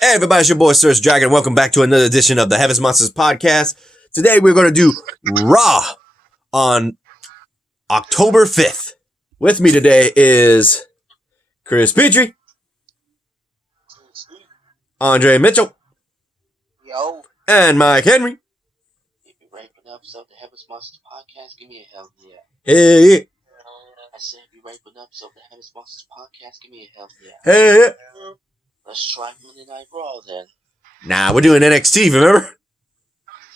Hey everybody, it's your boy SergDragon. Welcome back to another edition of the Heavens Monsters podcast. Today we're going to do Raw on October 5th. With me today is Chris Petrie, Andre Mitchell, Yo. And Mike Henry. If you're ready for the episode of the Heavens Monsters podcast, give me a hell yeah. Hey. I said if you're ready for the episode of the Heavens Monsters podcast, give me a hell yeah. Hey. Let's try Monday Night Raw then. Nah, we're doing NXT, remember?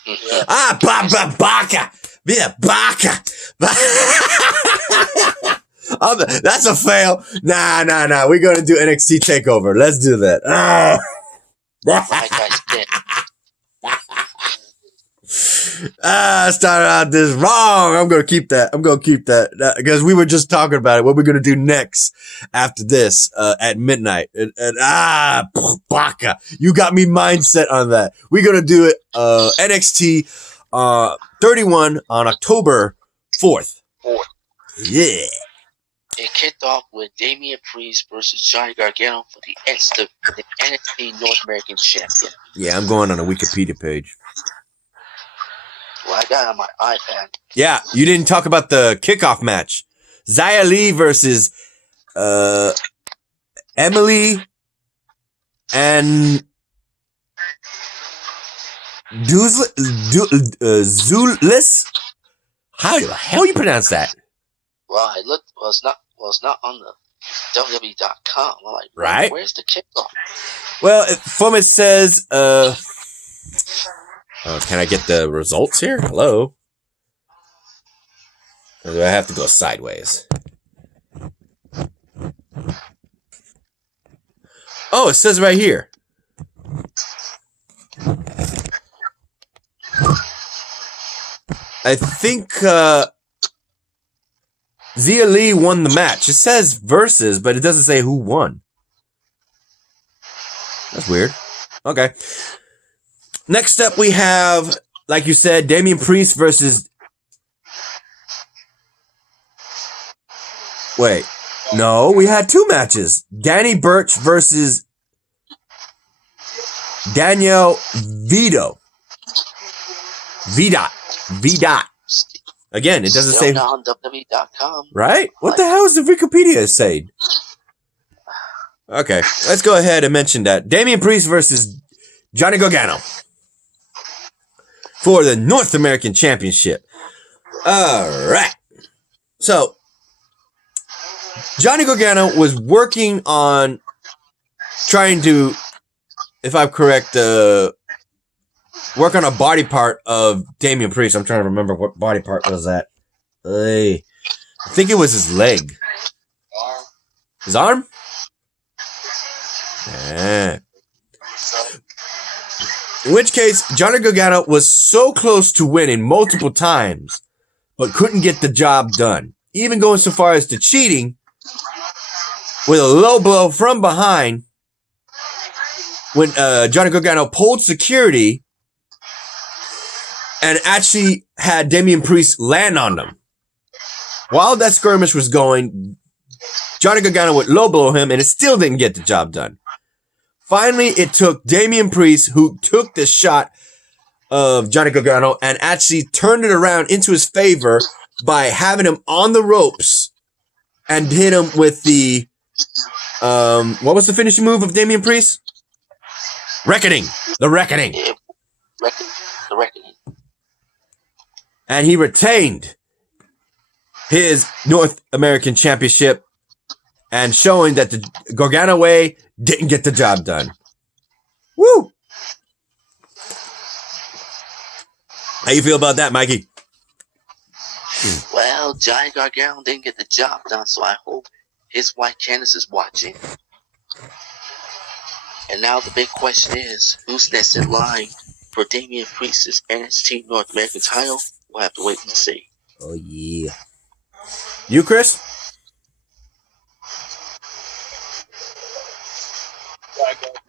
Yeah. Baka. Be a baka. That's a fail. Nah. We're going to do NXT TakeOver. Let's do that. Like I said. I started out this wrong. I'm going to keep that because we were just talking about it. What we're going to do next after this, at midnight. Baka. You got me mindset on that. We're going to do it, NXT, 31 on October 4th. Yeah. It kicked off with Damian Priest versus Johnny Gargano for the NXT North American Champion. Yeah, I'm going on a Wikipedia page. Well, I got it on my iPad. Yeah, you didn't talk about the kickoff match. Xia Li versus Emily and Zulis. How the hell you pronounce that? Well, I looked. Well, it's not on the WWE.com. I'm like, right? Where's the kickoff? Well, from it says, can I get the results here? Hello? Or do I have to go sideways? Oh, it says right here. I think Xia Li won the match. It says versus, but it doesn't say who won. That's weird. Okay. Next up, we have, like you said, Damian Priest versus... Wait. No, we had two matches. Danny Burch versus Danielle Vidot. Again, it doesn't say... Not on WWE.com. Right? What the hell is the Wikipedia saying? Okay, let's go ahead and mention that. Damian Priest versus Johnny Gargano for the North American Championship. All right. So, Johnny Gargano was working on trying to, if I'm correct, work on a body part of Damian Priest. I'm trying to remember what body part was that. I think it was his leg. His arm? Yeah. In which case, Johnny Gargano was so close to winning multiple times, but couldn't get the job done. Even going so far as to cheating with a low blow from behind when Johnny Gargano pulled security and actually had Damian Priest land on them. While that skirmish was going, Johnny Gargano would low blow him and it still didn't get the job done. Finally, it took Damian Priest, who took the shot of Johnny Gargano and actually turned it around into his favor by having him on the ropes and hit him with the, what was the finishing move of Damian Priest? Reckoning. The Reckoning. Yeah, the Reckoning. And he retained his North American Championship and showing that the Gargano way didn't get the job done. Woo! How you feel about that, Mikey? Well, Johnny Gargano didn't get the job done, so I hope his wife Candice is watching. And now the big question is, who's next in line for Damian Priest's NXT North American title? We'll have to wait and see. Oh, yeah. You, Chris?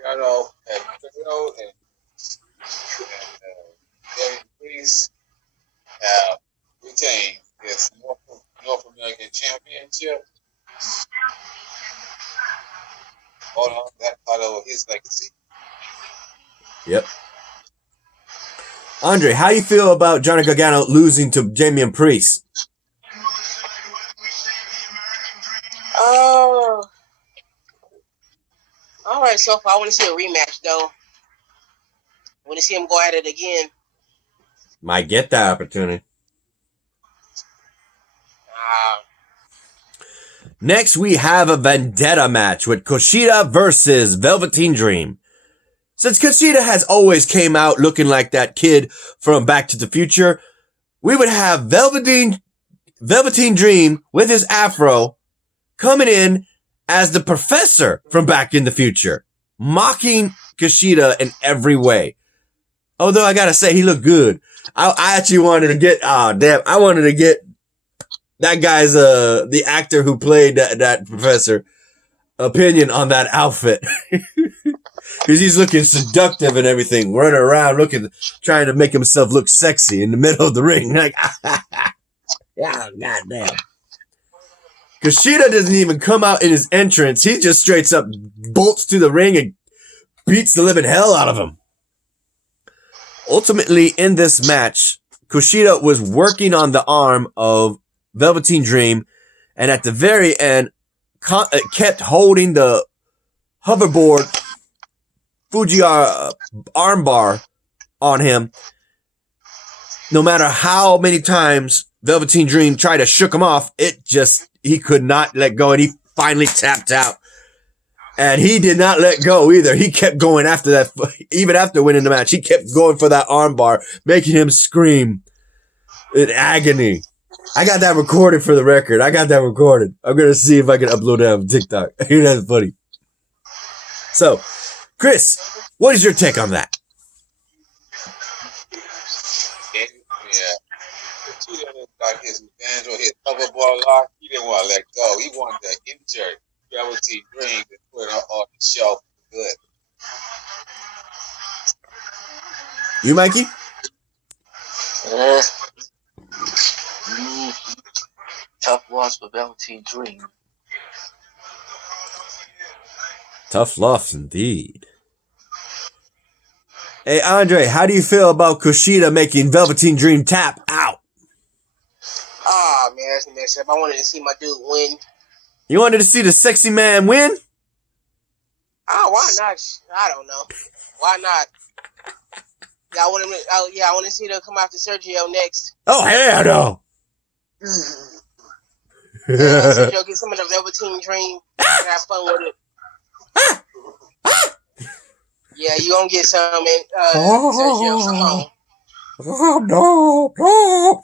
Gargano and Damian Priest have retained his North American Championship. Hold on, that part of his legacy. Yep. Andre, how you feel about Johnny Gargano losing to Damian Priest? All right, so far I want to see a rematch, though. I want to see him go at it again. Might get that opportunity. Next, we have a vendetta match with Kushida versus Velveteen Dream. Since Kushida has always came out looking like that kid from Back to the Future, we would have Velveteen Dream with his afro coming in as the professor from Back in the Future, mocking Kushida in every way. Although I gotta say, he looked good. I actually wanted to get, I wanted to get that guy's, the actor who played that professor opinion on that outfit. Cause he's looking seductive and everything, running around trying to make himself look sexy in the middle of the ring. Like, yeah, goddamn. Kushida doesn't even come out in his entrance. He just straight up bolts to the ring and beats the living hell out of him. Ultimately, in this match, Kushida was working on the arm of Velveteen Dream, and at the very end, kept holding the hoverboard Fujiwara armbar on him. No matter how many times Velveteen Dream tried to shook him off, he could not let go, and he finally tapped out. And he did not let go either. He kept going after that, even after winning the match. He kept going for that armbar, making him scream in agony. I got that recorded for the record. I'm going to see if I can upload that on TikTok. That's funny. So, Chris, what is your take on that? Yeah. He didn't like his revenge or his hoverboard lock. He didn't want to let go. He wanted to injure Velveteen Dream and put her on the shelf for good. You, Mikey? Tough loss for Velveteen Dream. Tough loss indeed. Hey, Andre, how do you feel about Kushida making Velveteen Dream tap out? Ah, man, that's the next step. I wanted to see my dude win. You wanted to see the sexy man win? Oh, why not? I don't know. Why not? Yeah, I want him to, I want to see them come after Sergio next. Oh, hell no. Sergio get some of the Velveteen Dream and have fun with it. Yeah, you gonna get some, Sergio. Come on. Oh, no.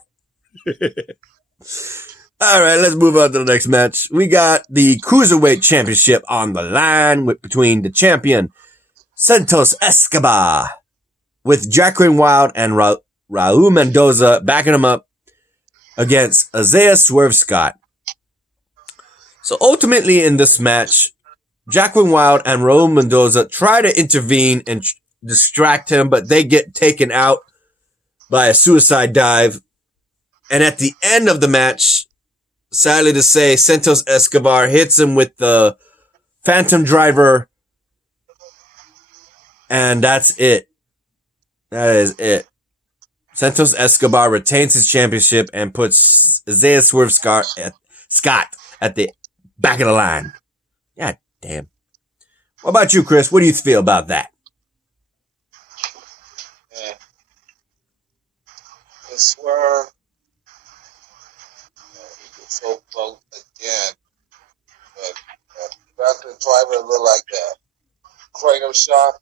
All right, let's move on to the next match. We got the Cruiserweight Championship on the line between the champion, Santos Escobar, with Jacqueline Wilde and Raul Mendoza backing him up against Isaiah Swerve Scott. So ultimately in this match, Jacqueline Wilde and Raul Mendoza try to intervene and distract him, but they get taken out by a suicide dive. And at the end of the match, sadly to say, Santos Escobar hits him with the Phantom Driver. And that's it. That is it. Santos Escobar retains his championship and puts Isaiah Swerve Scott at the back of the line. God damn. What about you, Chris? What do you feel about that? Yeah. The Swerve. He was so close again. But back to the driver looked like a cradle shot.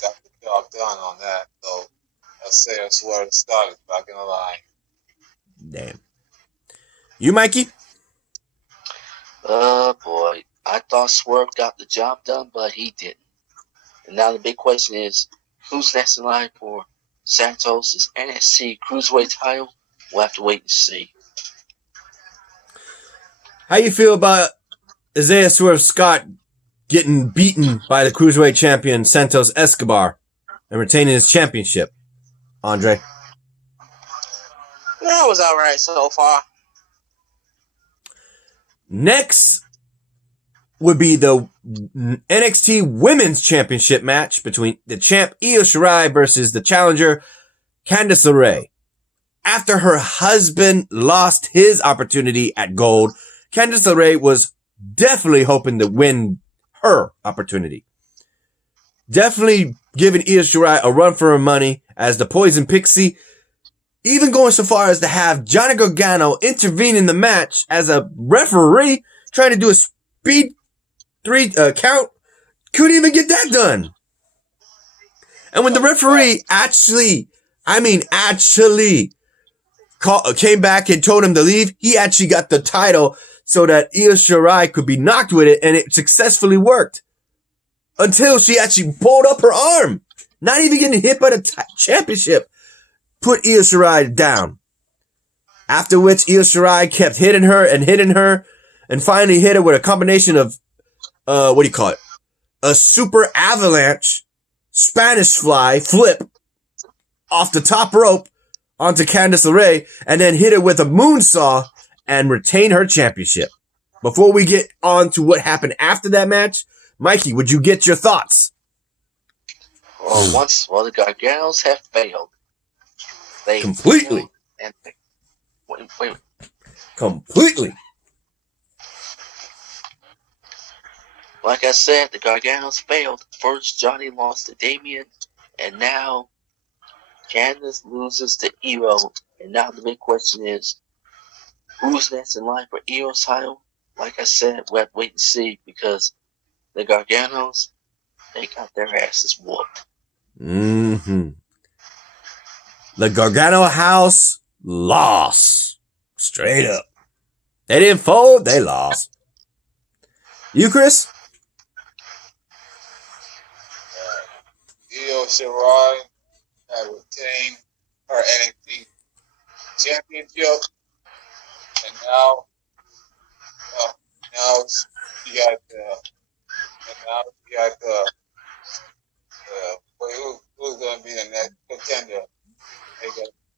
Got the job done on that. So Isaiah Swerve Scott is back in the line. Damn. You, Mikey? Boy. I thought Swerve got the job done, but he didn't. And now the big question is, who's next in line for Santos' NXT Cruiserweight title? We'll have to wait and see. How you feel about Isaiah Swerve Scott getting beaten by the Cruiserweight champion Santos Escobar and retaining his championship, Andre? That was all right. right so far. Next, would be the NXT Women's Championship match between the champ Io Shirai versus the challenger Candice LeRae. After her husband lost his opportunity at Gold, Candice LeRae was definitely hoping to win her opportunity. Definitely giving Io Shirai a run for her money as the Poison Pixie, even going so far as to have Johnny Gargano intervene in the match as a referee, trying to do a speed 3 count. Couldn't even get that done. And when the referee actually came back and told him to leave, he actually got the title so that Io Shirai could be knocked with it, and it successfully worked. Until she actually pulled up her arm. Not even getting hit by the championship. Put Io Shirai down. After which Io Shirai kept hitting her, and finally hit her with a combination of, a super avalanche, Spanish fly, flip, off the top rope onto Candice LeRae, and then hit her with a moonsaw and retain her championship. Before we get on to what happened after that match, Mikey, would you get your thoughts? Well, the Garganos have failed. They Completely. And wait. Completely. Like I said, the Garganos failed. First, Johnny lost to Damien, and now Candice loses to Io. And now the big question is, who's next in line for Io's title? Like I said, we have to wait and see, because the Garganos, they got their asses whooped. Mm-hmm. The Gargano house lost. Straight up. They didn't fold, they lost. You, Chris? Io Shirai had retained her NXT championship, and now she got who's gonna be the next contender?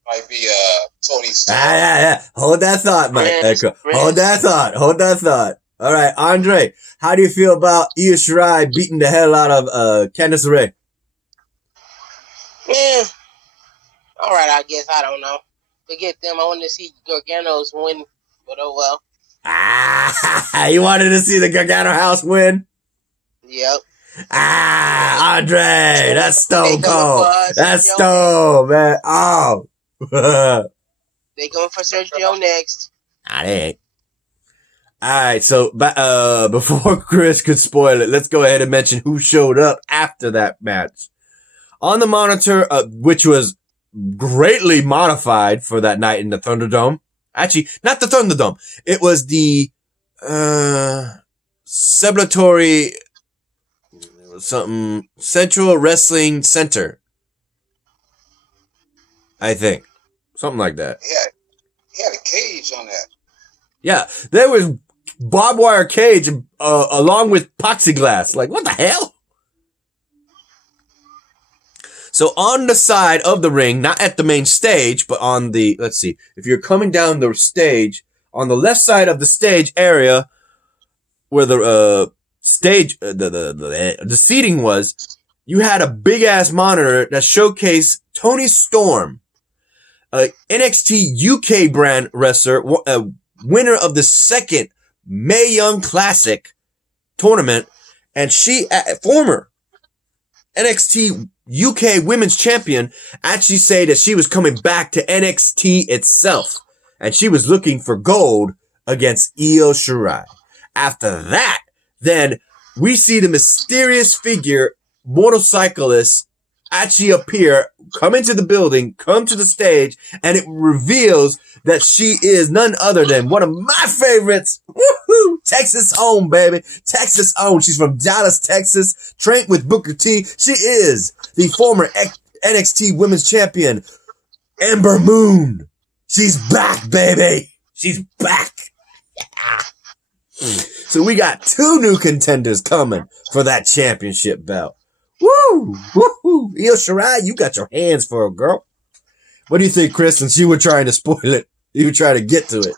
Might be Tony Storm. Yeah. Hold that thought, Mike. Hold that thought. All right, Andre, how do you feel about Io Shirai beating the hell out of Candice LeRae? Yeah. All right, I guess. I don't know. Forget them. I wanted to see Garganos win, but oh well. You wanted to see the Gargano house win? Yep. Andre, that's stone cold. That's stone, man. Oh. They going for Sergio next. They ain't. Alright, so before Chris could spoil it, let's go ahead and mention who showed up after that match. On the monitor, which was greatly modified for that night in the Thunderdome. Actually, not the Thunderdome. It was the Celebratory something Central Wrestling Center. I think. Something like that. He had a cage on that. Yeah, there was barbed wire cage along with plexiglass. Like, what the hell? So on the side of the ring, not at the main stage, but on the, let's see, if you're coming down the stage, on the left side of the stage area, where the stage, the seating was, you had a big ass monitor that showcased Toni Storm, a NXT UK brand wrestler, winner of the second Mae Young Classic tournament, and she, former NXT UK Women's Champion, actually say that she was coming back to NXT itself, and she was looking for gold against Io Shirai. After that, then we see the mysterious figure, motorcyclist, actually appear, come into the building, come to the stage, and it reveals that she is none other than one of my favorites. Woohoo! Texas own, baby. Texas own. She's from Dallas, Texas. Trained with Booker T. She is the former NXT Women's Champion, Ember Moon. She's back, baby. She's back. Yeah. So we got 2 new contenders coming for that championship belt. Woo! Woohoo! Io Shirai, you got your hands full, girl. What do you think, Chris? Since you were trying to spoil it, you were trying to get to it.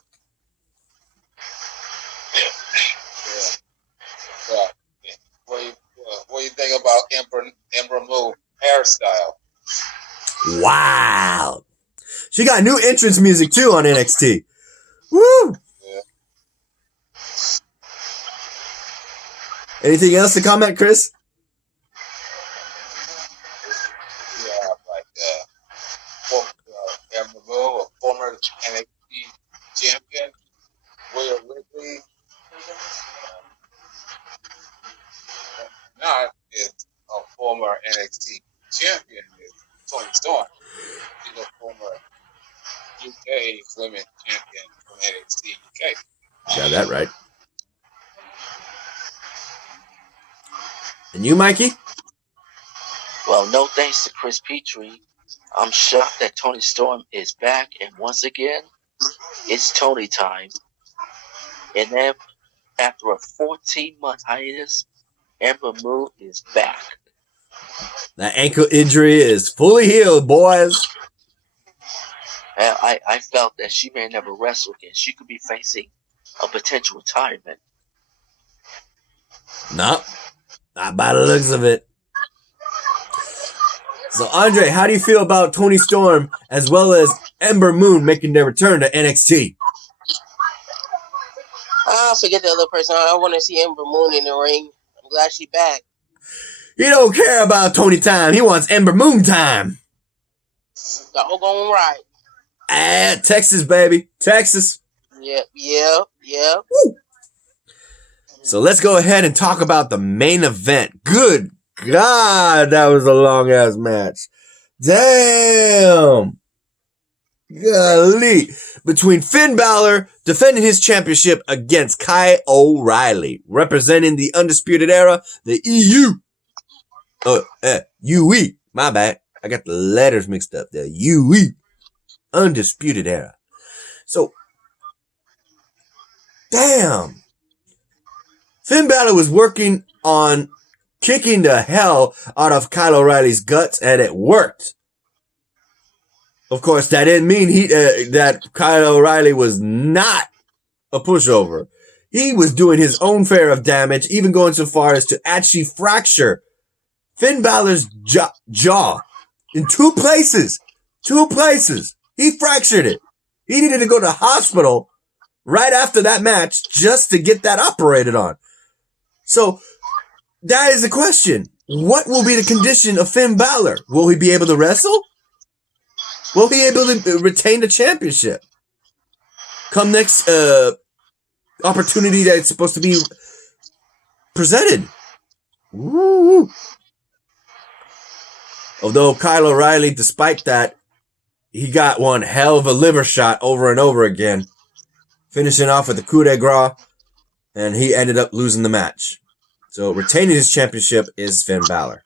Ember Moon hairstyle. Wow. She got new entrance music too on NXT. Woo! Yeah. Anything else to comment, Chris? Yeah, like Ember Moon, a former NXT champion, William Ridley. Not is a former NXT champion, is Tony Storm. She's a former UK Women's Champion from NXT UK. Got that right. And you, Mikey? Well, no thanks to Chris Petrie. I'm shocked that Tony Storm is back, and once again, it's Tony time. And then, after a 14-month hiatus, Ember Moon is back. That ankle injury is fully healed, boys. And I felt that she may never wrestle again. She could be facing a potential retirement. No, not by the looks of it. So, Andre, how do you feel about Tony Storm as well as Ember Moon making their return to NXT? Forget the other person. I want to see Ember Moon in the ring. I'm glad she's back. He don't care about Tony time. He wants Ember Moon time. Doggone right. Texas, baby. Texas. Yep. Woo. So let's go ahead and talk about the main event. Good God, that was a long-ass match. Damn. Golly. Between Finn Balor defending his championship against Kyle O'Reilly, representing the Undisputed Era, the EU. UE. My bad. I got the letters mixed up there. UE. Undisputed Era. So, damn. Finn Balor was working on kicking the hell out of Kyle O'Reilly's guts, and it worked. Of course, that didn't mean that Kyle O'Reilly was not a pushover. He was doing his own share of damage, even going so far as to actually fracture Finn Balor's jaw in two places. He fractured it. He needed to go to the hospital right after that match just to get that operated on. So, that is the question. What will be the condition of Finn Balor? Will he be able to wrestle? Will he be able to retain the championship? Come next opportunity that's supposed to be presented. Woo. Although Kyle O'Reilly, despite that, he got one hell of a liver shot over and over again, finishing off with the coup de grace, and he ended up losing the match. So retaining his championship is Finn Balor.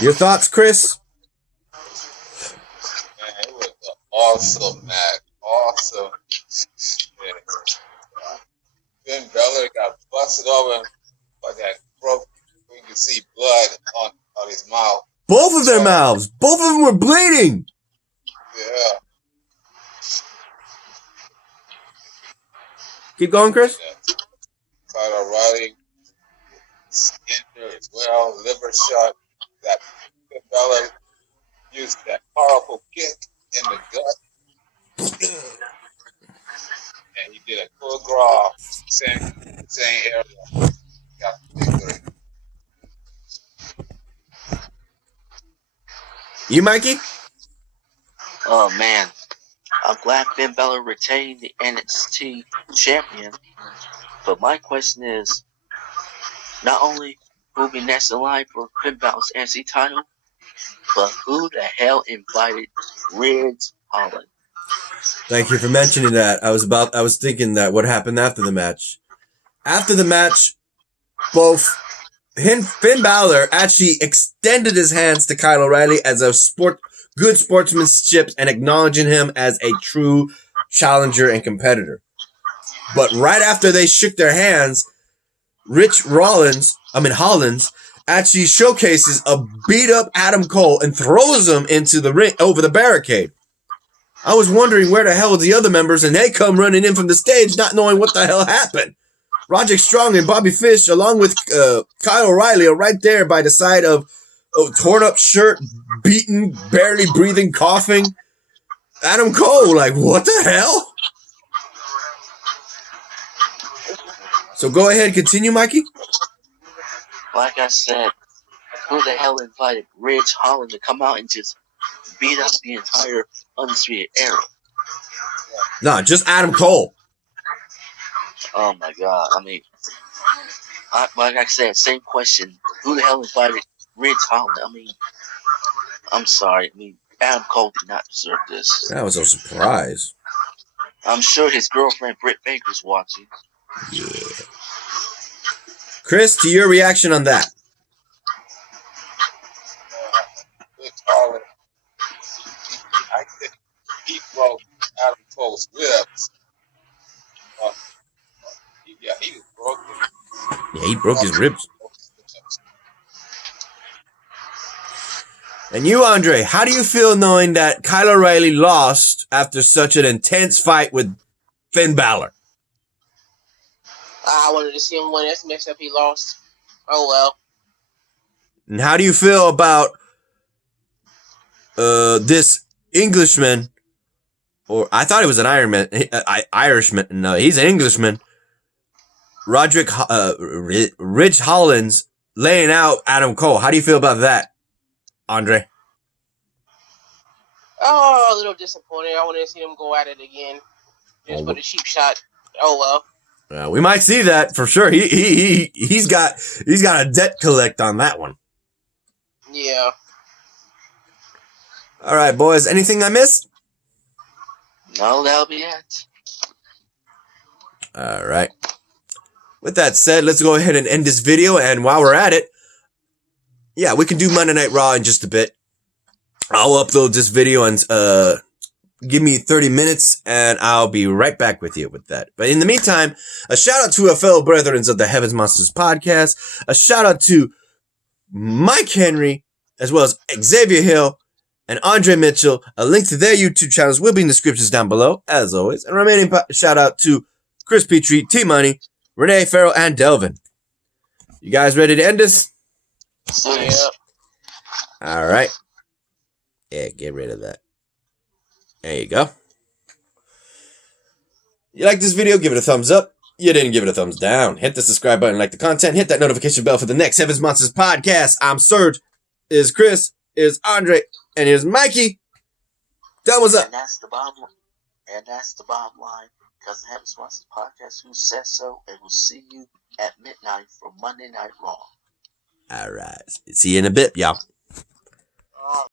Your thoughts, Chris? Man, it was an awesome match. Awesome. Finn Balor got busted over by that broke. You can see blood on his mouth. Both of their mouths. Both of them were bleeding. Yeah. Keep going, Chris. Kyle O'Reilly injured as well, liver shot. That Finn Balor used that powerful kick in the gut. And he did a coup de grace, same area. Got the victory. You, Mikey? Oh, man. I'm glad Finn Balor retained the NXT champion. But my question is, not only who will be next in line for Finn Balor's NXT title, but who the hell invited Ridge Holland? Thank you for mentioning that. I was thinking that what happened after the match. After the match, both Finn Balor actually extended his hands to Kyle O'Reilly as a good sportsmanship and acknowledging him as a true challenger and competitor. But right after they shook their hands, Hollins actually showcases a beat up Adam Cole and throws him into the ring over the barricade. I was wondering where the hell was the other members, and they come running in from the stage not knowing what the hell happened. Roderick Strong and Bobby Fish, along with Kyle O'Reilly, are right there by the side of torn up shirt, beaten, barely breathing, coughing Adam Cole. Like, what the hell? So go ahead, continue, Mikey. Like I said, who the hell invited Ridge Holland to come out and just beat up the entire Undisputed Era? No, just Adam Cole. Oh my God! I mean, like I said, same question. Who the hell invited Ridge Holland? I mean, I'm sorry. I mean, Adam Cole did not deserve this. That was a surprise. I'm sure his girlfriend Britt Baker's watching. Yeah. Chris, to your reaction on that? He broke Adam Cole's ribs. He just broke it. Yeah, he broke his ribs. And you, Andre, how do you feel knowing that Kyle O'Reilly lost after such an intense fight with Finn Balor? I wanted to see him win. That's messed up. He lost. Oh well. And how do you feel about this Englishman, or I thought he was an Irishman. No, he's an Englishman. Ridge Holland's laying out Adam Cole. How do you feel about that, Andre? Oh, a little disappointed. I wanted to see them go at it again. Just for the cheap shot. Oh well. We might see that for sure. He's got a debt collect on that one. Yeah. All right, boys. Anything I missed? No, that'll be it. All right. With that said, let's go ahead and end this video. And while we're at it, yeah, we can do Monday Night Raw in just a bit. I'll upload this video and give me 30 minutes, and I'll be right back with you with that. But in the meantime, a shout out to our fellow brethren of the Heavens Monsters podcast. A shout out to Mike Henry, as well as Xavier Hill and Andre Mitchell. A link to their YouTube channels will be in the descriptions down below, as always. And remaining shout out to Chris Petrie, T-Money, Renee Farrell, and Delvin. You guys ready to end this? Yeah. All right. Yeah, get rid of that. There you go. You like this video? Give it a thumbs up. You didn't give it a thumbs down. Hit the subscribe button, like the content, hit that notification bell for the next Heavens Monsters podcast. I'm Serge, is Chris, is Andre, and here's Mikey. Tell what's up. And that's the bottom line. And that's the bottom line. Because the Heavens Monsters podcast, who says so, and we'll see you at midnight for Monday Night Raw. All right. See you in a bit, y'all.